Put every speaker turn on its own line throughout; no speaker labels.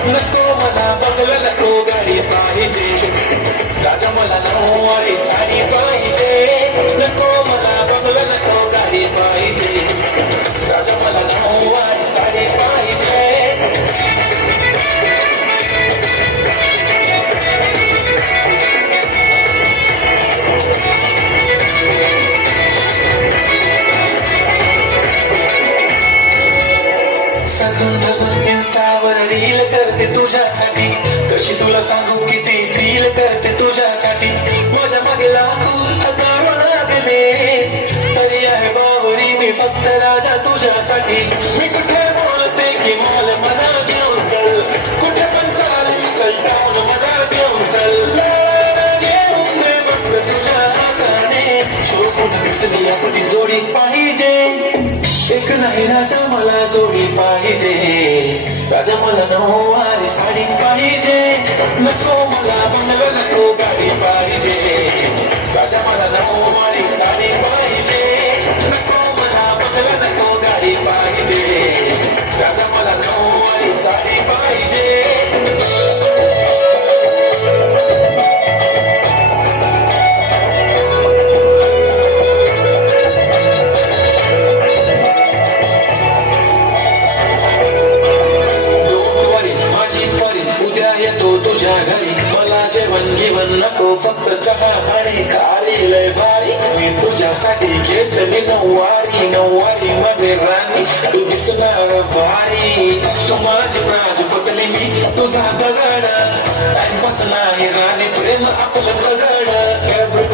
భక్తులతో మన భక్తులతో గడి పాయి రాజముల నోరి సరిపో इन्स्टावर रील करते तुझ्यासाठी. कशी तुला सांगू किती फील करते तुझ्यासाठी. माझ्या मागे लाखो हजार लागले तरी आहे बावरी मी फक्त राजा तुझ्यासाठी. मी कुठे बोलते की मला मला घेऊन चल. कुठे पण चाल चल टाऊन मला घेऊन चल. मस्त तुझ्या हाताने. शोधून दिसली आपली जोडी पाहिजे. एक नाही राजा मला जोडी पाहिजे. கதமுல நோவாரி சாடி பாயிஜே லக்கோ முலா முன்னவ லக்கோ காடி பாடி तुझ्या घरी मला जेवण घेवण नको फक्त चहा आणि खारी लय भारी. मी तुझ्यासाठी घेत मी नऊवारी नऊवारी मध्ये राणी. तू दिसणार भारी. तू माझी प्राज पकली मी तुझा दगड. टाइमपास नाही राणी प्रेम आपलं दगड.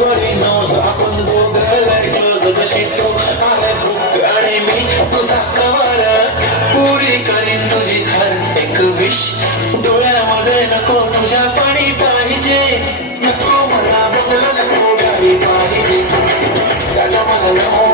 పాడి పాడి జనమల నమో